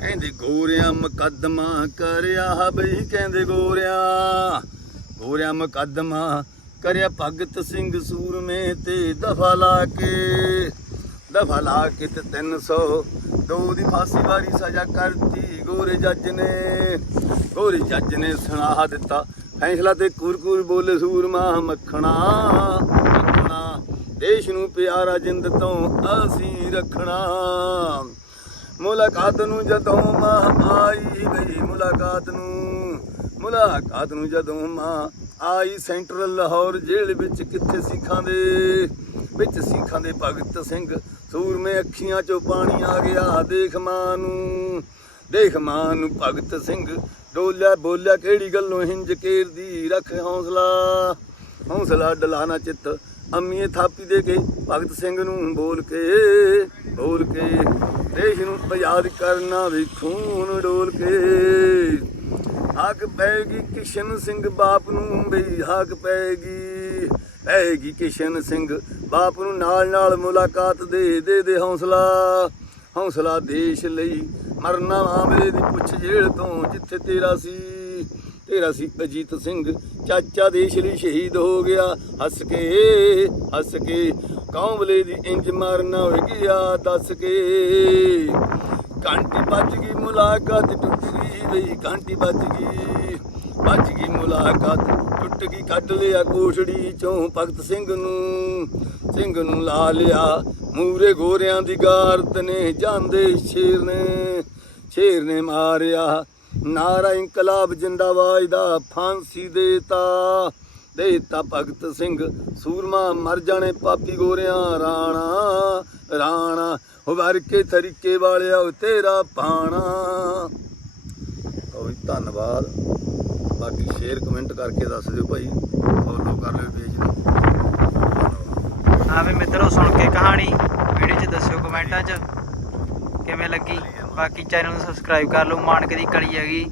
ਕਹਿੰਦੇ ਗੋਰਿਆਂ ਮੁਕੱਦਮਾ ਕਰਿਆ ਬਈ ਕਹਿੰਦੇ ਗੋਰਿਆਂ। ਗੋਰਿਆਂ ਮੁਕੱਦਮਾ ਕਰਿਆ ਭਗਤ ਸਿੰਘ ਸੂਰਮੇ ਤੇ ਦਫਾ ਲਾ ਕੇ। ਦਫਾ ਲਾ ਕੇ ਤੇ 300 ਦੀ ਫਾਂਸੀ ਵਾਰੀ ਸਜ਼ਾ ਕਰਤੀ ਗੋਰੇ ਜੱਜ ਨੇ। ਗੋਰੇ ਜੱਜ ਨੇ ਸੁਣਾ ਦਿੱਤਾ। ਫੈਸਲਾ ਤੇ ਕੁਰਕੁਰ ਬੋਲੇ ਸੂਰਮਾ ਮੱਖਣਾ। ਮੱਖਣਾ, ਦੇਸ਼ ਨੂੰ ਪਿਆਰਾ ਜਿੰਦ ਤੋਂ ਅਸੀਂ ਰੱਖਣਾ। ਮੁਲਾਕਾਤ ਨੂੰ ਜਦੋਂ ਮਾਂ ਆਈ ਗਈ, ਮੁਲਾਕਾਤ ਨੂੰ ਮੁਲਾਕਾਤ ਨੂੰ ਜਦੋਂ ਮਾਂ ਆਈ ਸੈਂਟਰਲ ਲਾਹੌਰ ਜੇਲ੍ਹ ਵਿੱਚ, ਕਿੱਥੇ ਸਿੱਖਾਂ ਦੇ, ਵਿੱਚ ਸਿੱਖਾਂ ਦੇ ਭਗਤ ਸਿੰਘ ਸੂਰਮੇ ਅੱਖੀਆਂ ਚੋਂ ਪਾਣੀ ਆ ਗਿਆ। ਦੇਖ ਮਾਂ ਨੂੰ, ਦੇਖ ਮਾਂ ਨੂੰ ਭਗਤ ਸਿੰਘ ਡੋਲਿਆ ਬੋਲਿਆ, ਕਿਹੜੀ ਗੱਲੋਂ ਹਿੰਜ ਕੇਰਦੀ ਰੱਖ ਹੌਸਲਾ? ਹੌਸਲਾ ਡਲਾਣਾ ਚਿੱਤ ਅੰਮੀਏ ਥਾਪੀ ਦੇ ਕੇ ਭਗਤ ਸਿੰਘ ਨੂੰ ਬੋਲ ਕੇ ਬੋਲ ਕੇ, ਦੇਸ਼ ਨੂੰ ਆਜ਼ਾਦ ਕਰਨਾ ਵੀ ਖੂਨ ਡੋਲ ਕੇ। ਹੱਕ ਪੈਗੀ ਕਿਸ਼ਨ ਸਿੰਘ ਬਾਪ ਨੂੰ ਬਈ ਹੱਕ ਪੈਗੀ ਪੈਗੀ ਕਿਸ਼ਨ ਸਿੰਘ ਬਾਪ ਨੂੰ ਨਾਲ ਨਾਲ ਮੁਲਾਕਾਤ ਦੇ ਦੇ ਦੇ ਹੌਸਲਾ। ਹੌਸਲਾ ਦੇਸ਼ ਲਈ ਮਰਨਾ ਮਾਮਲੇ ਦੀ ਪੁੱਛ ਜੇਲ ਤੋਂ ਜਿੱਥੇ ਤੇਰਾ ਸੀ। ਤੇਰਾ ਸੀ ਅਜੀਤ ਸਿੰਘ ਚਾਚਾ ਦੇਸ਼ ਲਈ ਸ਼ਹੀਦ ਹੋ ਗਿਆ। ਹੱਸ ਕੇ ਹੱਸ ਕੇ ਕੌਮਲੇ ਦੀ ਇੰਜ ਮਾਰਨਾ ਹੋ ਗਿਆ, ਦੱਸ ਕੇ। ਘੰਟੀ ਵੱਜ ਗਈ ਮੁਲਾਕਾਤ ਟੁੱਟ ਗਈ ਬਈ ਘੰਟੀ ਵੱਜ ਗਈ ਵੱਜ ਗਈ ਮੁਲਾਕਾਤ। ਟੁੱਟ ਗਈ, ਕੱਢ ਲਿਆ ਕੋਸ਼ੜੀ ਚੋਂ ਭਗਤ ਸਿੰਘ ਨੂੰ ਸਿੰਘ ਨੂੰ ਲਾ ਲਿਆ। ਮੂਰੇ ਗੋਰਿਆਂ ਦੀ ਗਾਰਤ ਨੇ, ਜਾਂਦੇ ਸ਼ੇਰ ਨੇ ਸ਼ੇਰ ਨੇ ਮਾਰਿਆ। ਨਾਰਾ ਇਨਕਲਾਬ ਜਿੰਦਾਬਾਦ ਦਾ ਫਾਂਸੀ ਦੇਤਾ ਦੇਤਾ ਭਗਤ ਸਿੰਘ, ਸੂਰਮਾ ਮਰ ਜਾਣੇ ਪਾਪੀ ਗੋਰਿਆਂ, ਰਾਣਾ ਰਾਣਾ ਹੋ ਵਰ ਕੇ ਤਰੀਕੇ ਵਾਲਿਆ ਉਹ ਤੇਰਾ ਪਾਣਾ ਉਹ ਧੰਨਵਾਦ। ਬਾਕੀ ਸ਼ੇਅਰ ਕਮੈਂਟ ਕਰਕੇ ਦੱਸ ਦਿਓ ਭਾਈ ਫੋਲੋ ਕਰ ਲਿਓ ਪੇਜ ਨੂੰ। ਧੰਨਵਾਦ। ਮਿੱਤਰੋ, ਸੁਣ ਕੇ ਕਹਾਣੀ, ਵੀਡੀਓ 'ਚ ਦੱਸਿਓ ਕਮੈਂਟਾਂ 'ਚ, ਕਿਵੇਂ ਲੱਗੀ? ਬਾਕੀ ਚੈਨਲ ਨੂੰ ਸਬਸਕ੍ਰਾਈਬ ਕਰ ਲਓ ਮਾਨਕ ਦੀ ਕਲੀ ਹੈਗੀ।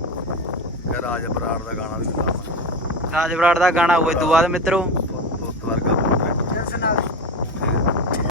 ਰਾਜ ਬਰਾੜ ਦਾ ਗਾਣਾ ਵੀ ਗਾਵਾਂ ਰਾਜ ਬਰਾੜ ਦਾ ਗਾਣਾ ਹੋਏ ਤੋਂ ਬਾਅਦ ਮਿੱਤਰੋ। ਵਰਗਾ